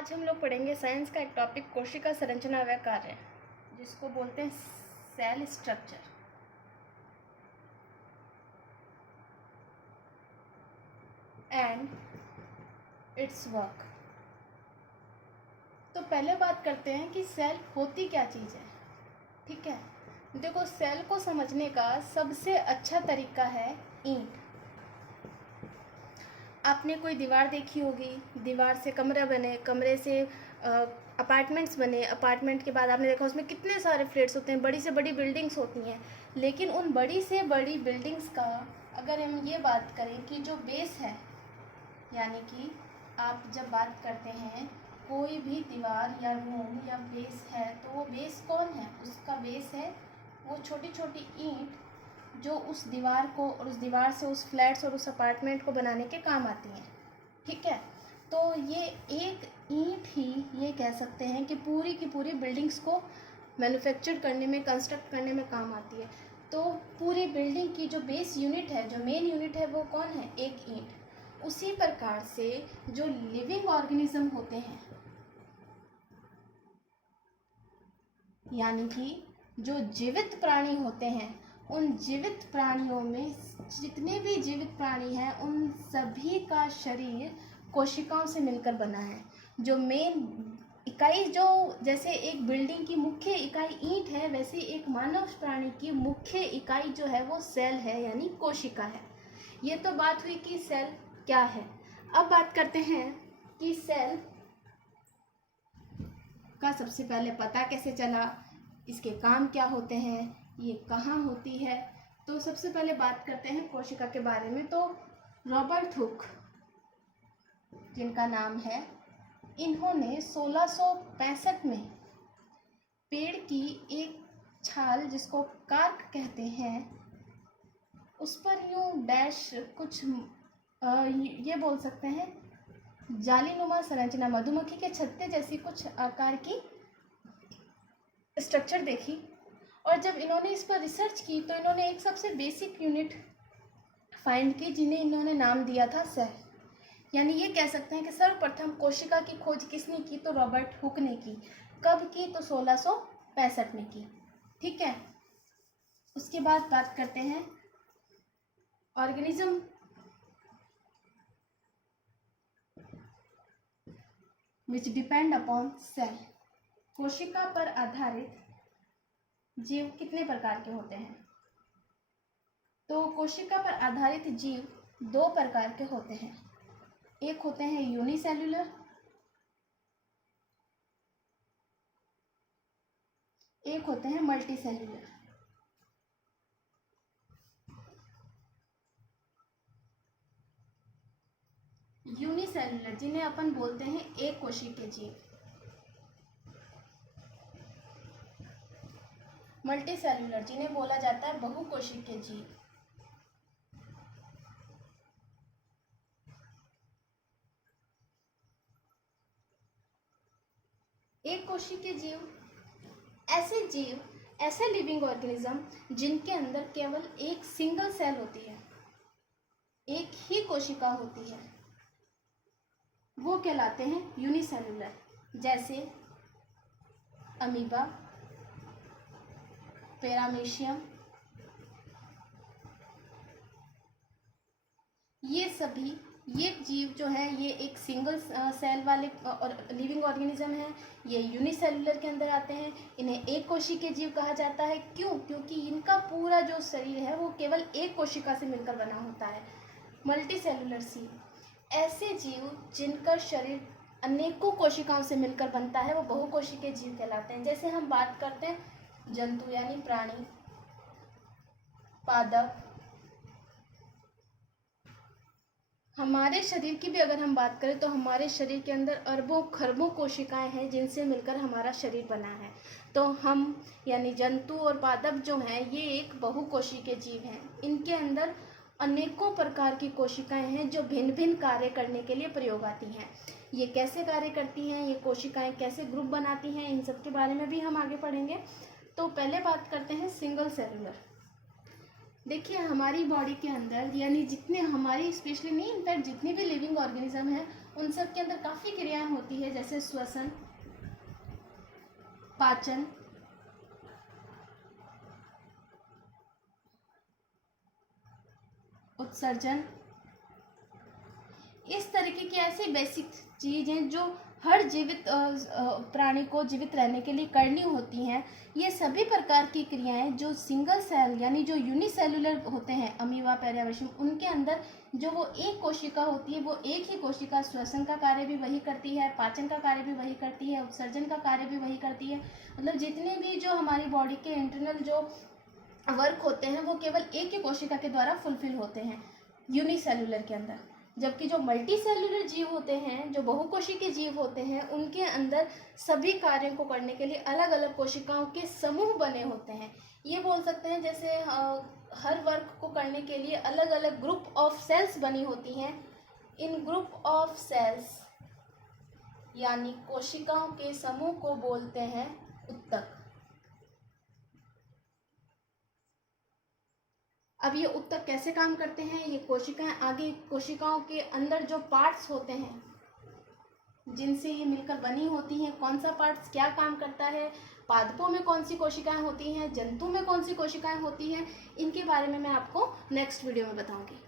आज हम लोग पढ़ेंगे साइंस का एक टॉपिक कोशिका संरचना व कार्य, जिसको बोलते हैं cell structure. And its work. तो पहले बात करते हैं कि सेल होती क्या चीज़ है। ठीक है, देखो सेल को समझने का सबसे अच्छा तरीका है ईंट। आपने कोई दीवार देखी होगी, दीवार से कमरा बने, कमरे से अपार्टमेंट्स बने, अपार्टमेंट के बाद आपने देखा उसमें कितने सारे फ्लैट्स होते हैं, बड़ी से बड़ी बिल्डिंग्स होती हैं। लेकिन उन बड़ी से बड़ी बिल्डिंग्स का अगर हम ये बात करें कि जो बेस है, यानी कि आप जब बात करते हैं कोई भी दीवार या रूम या बेस है, तो वो बेस कौन है? उसका बेस है वो छोटी छोटी ईंट जो उस दीवार को और उस दीवार से उस फ्लैट्स और उस अपार्टमेंट को बनाने के काम आती हैं। ठीक है, तो ये एक ईंट ही ये कह सकते हैं कि पूरी की पूरी बिल्डिंग्स को मैन्युफैक्चर करने में, कंस्ट्रक्ट करने में काम आती है। तो पूरी बिल्डिंग की जो बेस यूनिट है, जो मेन यूनिट है, वो कौन है? एक ईंट। उसी प्रकार से जो लिविंग ऑर्गेनिज्म होते हैं, यानी कि जो जीवित प्राणी होते हैं, उन जीवित प्राणियों में जितने भी जीवित प्राणी हैं उन सभी का शरीर कोशिकाओं से मिलकर बना है। जो मेन इकाई, जो जैसे एक बिल्डिंग की मुख्य इकाई ईंट है, वैसे एक मानव प्राणी की मुख्य इकाई जो है वो सेल है, यानी कोशिका है। ये तो बात हुई कि सेल क्या है। अब बात करते हैं कि सेल का सबसे पहले पता कैसे चला, इसके काम क्या होते हैं, ये कहाँ होती है। तो सबसे पहले बात करते हैं कोशिका के बारे में। तो रॉबर्ट हुक, जिनका नाम है, इन्होंने 1665 में पेड़ की एक छाल, जिसको कार्क कहते हैं, उस पर यूं डैश कुछ ये बोल सकते हैं जालीनुमा संरचना, मधुमक्खी के छत्ते जैसी कुछ आकार की स्ट्रक्चर देखी। और जब इन्होंने इस पर रिसर्च की तो इन्होंने एक सबसे बेसिक यूनिट फाइंड की, जिन्हें इन्होंने नाम दिया था सेल। यानी ये कह सकते हैं कि सर्वप्रथम कोशिका की खोज किसने की? तो रॉबर्ट हुक ने की। कब की? तो 1665 में की। ठीक है, उसके बाद बात करते हैं organism which depend upon cell. कोशिका पर आधारित जीव कितने प्रकार के होते हैं? तो कोशिका पर आधारित जीव दो प्रकार के होते हैं। एक होते हैं यूनिसेल्युलर, एक होते हैं मल्टीसेल्युलर। यूनिसेल्युलर जिन्हें अपन बोलते हैं एक कोशिकीय जीव। मल्टीसेल्युलर जिन्हें बोला जाता है बहुकोशिकीय जीव। एक कोशिकीय जीव ऐसे लिविंग ऑर्गेनिज्म जिनके अंदर केवल एक सिंगल सेल होती है, एक ही कोशिका होती है, वो कहलाते हैं यूनिसेल्युलर। जैसे अमीबा, पैरामीशियम, ये जीव जो है ये एक सिंगल सेल वाले और लिविंग ऑर्गेनिज्म है। ये यूनिसेल्युलर के अंदर आते हैं। इन्हें एक कोशिकीय जीव कहा जाता है। क्यों? क्योंकि इनका पूरा जो शरीर है वो केवल एक कोशिका से मिलकर बना होता है। मल्टीसेल्युलर ऐसे जीव जिनका शरीर अनेकों कोशिकाओं से मिलकर बनता है, वो बहुकोशिकीय जीव कहलाते हैं। जैसे हम बात करते हैं जंतु यानी प्राणी, पादप। हमारे शरीर की भी अगर हम बात करें तो हमारे शरीर के अंदर अरबों खरबों कोशिकाएं हैं जिनसे मिलकर हमारा शरीर बना है। तो हम यानी जंतु और पादप जो हैं ये एक बहुकोशिकीय जीव हैं। इनके अंदर अनेकों प्रकार की कोशिकाएं हैं जो भिन्न भिन्न कार्य करने के लिए प्रयोग आती हैं। ये कैसे कार्य करती हैं, ये कोशिकाएं कैसे ग्रुप बनाती हैं, इन सब के बारे में भी हम आगे पढ़ेंगे। तो पहले बात करते हैं सिंगल सेलुलर। देखिए हमारी बॉडी के अंदर, यानी जितने हमारी स्पेशली नहीं, इनफैक्ट जितने भी लिविंग ऑर्गेनिज्म हैं उन सब के अंदर काफ़ी क्रियाएं होती है, जैसे श्वसन, पाचन, उत्सर्जन। इस तरीके की ऐसी बेसिक चीज़ें जो हर जीवित प्राणी को जीवित रहने के लिए करनी होती हैं। ये सभी प्रकार की क्रियाएं जो सिंगल सेल यानी जो यूनिसेलुलर होते हैं, अमीबा, पैरामीशियम, उनके अंदर जो वो एक कोशिका होती है, वो एक ही कोशिका श्वसन का कार्य भी वही करती है, पाचन का कार्य भी वही करती है, उत्सर्जन का कार्य भी वही करती है। मतलब जितने भी जो हमारी बॉडी के इंटरनल जो वर्क होते हैं वो केवल एक ही कोशिका के द्वारा फुलफिल होते हैं यूनिसेलुलर के अंदर। जबकि जो मल्टी सेलुलर जीव होते हैं, जो बहुकोशिकीय जीव होते हैं, उनके अंदर सभी कार्यों को करने के लिए अलग अलग कोशिकाओं के समूह बने होते हैं। ये बोल सकते हैं जैसे हर वर्क को करने के लिए अलग अलग ग्रुप ऑफ सेल्स बनी होती हैं। इन ग्रुप ऑफ सेल्स यानी कोशिकाओं के समूह को बोलते हैं उत्तक। अब ये उत्तक कैसे काम करते हैं? ये कोशिकाएं आगे कोशिकाओं के अंदर जो पार्ट्स होते हैं जिनसे ये मिलकर बनी होती हैं, कौन सा पार्ट्स क्या काम करता है, पादपों में कौन सी कोशिकाएं होती हैं, जंतु में कौन सी कोशिकाएं होती हैं, इनके बारे में मैं आपको नेक्स्ट वीडियो में बताऊंगी।